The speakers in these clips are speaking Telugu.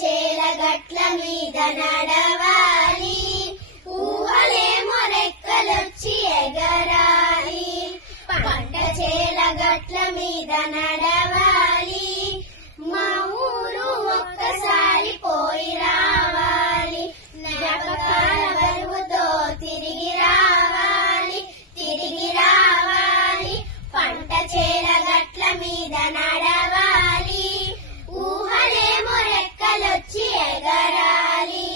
చేల గట్ల మీద నడవాలి, ఊహలేమో రెక్కలొచ్చి ఎగరాలి. పంట చేల గట్ల మీద నడవాలి, మా ఊరు ఒక్కసారి పోయి రావాలి. జ్ఞాపకాల బరువుతో తిరిగి రావాలి, తిరిగి రావాలి. పంట చేల గట్ల మీద నడవాలి, ఊహలేమో రెక్కలొచ్చి ఎగరాలి.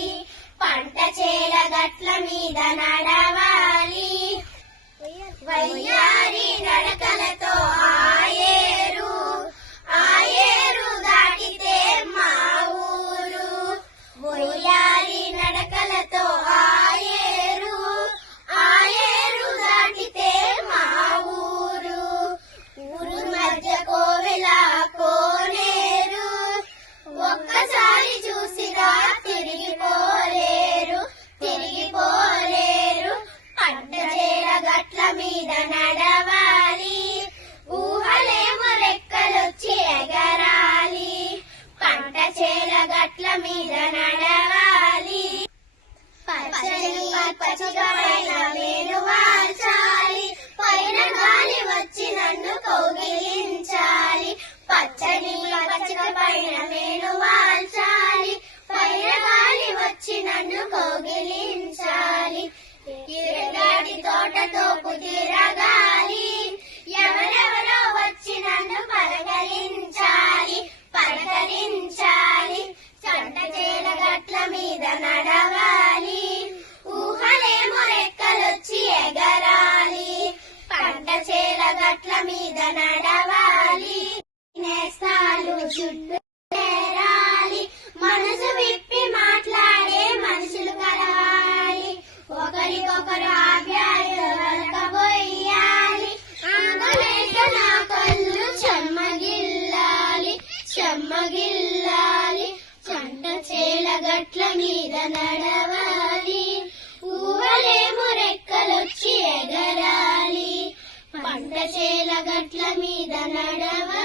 పంట చేల గట్ల మీద నడవాలి, వయ్యారి నడకలతో ఆయేరు, ఆయేరు దాటితే మా ఊరు. వయ్యారి నడకలతో ఆయేరు, ఆయేరు దాటితే మా ఊరు. ఊరు మధ్య కోవెల కోనేరు, ఒక్కసారి చూసిరా తిరిగిపోలేరు, తిరిగిపోలేరు. పంట చేల గట్ల మీద నడవాలి, ఊహలేమో రెక్కలొచ్చి ఎగరాలి. పంట చేల గట్ల మీద నడవాలి, పచ్చని పచ్చిక పైన వేలు వాల్చాలి, పైన గాలి వచ్చి నన్ను కౌగిలించాలి. పచ్చని పచ్చిక పైన వేలు వాల్చాలి, పైన గాలి వచ్చి నన్ను కౌగిలించాలి. ఎర్రటి తోటతో కుదిరగాలి, ఎవరెవరో వచ్చి నన్ను పలకరించాలి, పలకరించాలి. పంట చేల గట్ల మీద నడవాలి, ఊహలేమో రెక్కలొచ్చి ఎగరాలి. పంట చేల గట్ల మీద నడవాలి, నేస్తాలు చుట్టూ చేరాలి, మనసు విప్పి మాట్లాడే మనుషులు కలవాలి. ఒకరికొకరు ఆప్యాయతబోయాలి, ఆగలేక నా కళ్ళు చెమ్మగిల్లాలి, చెమ్మగిల్లాలి. పంట చేల గట్ల మీద నడవాలి, ఊహలేమో రెక్కలొచ్చి ఎగరాలి. పంట చేల గట్ల మీద నడవాలి.